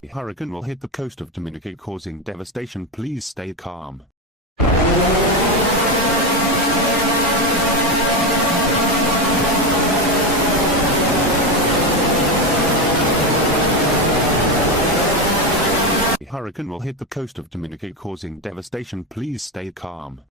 The hurricane will hit the coast of Dominica, causing devastation. Please stay calm. The hurricane will hit the coast of Dominica, causing devastation. Please stay calm.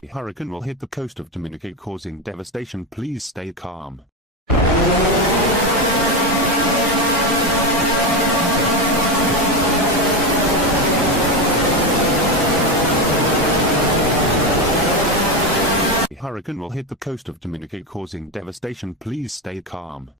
The hurricane will hit the coast of Dominica, causing devastation. Please stay calm. The hurricane will hit the coast of Dominica, causing devastation. Please stay calm.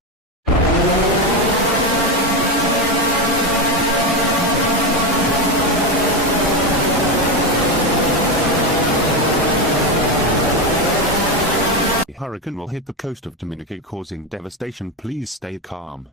The hurricane will hit the coast of Dominica, causing devastation. Please stay calm.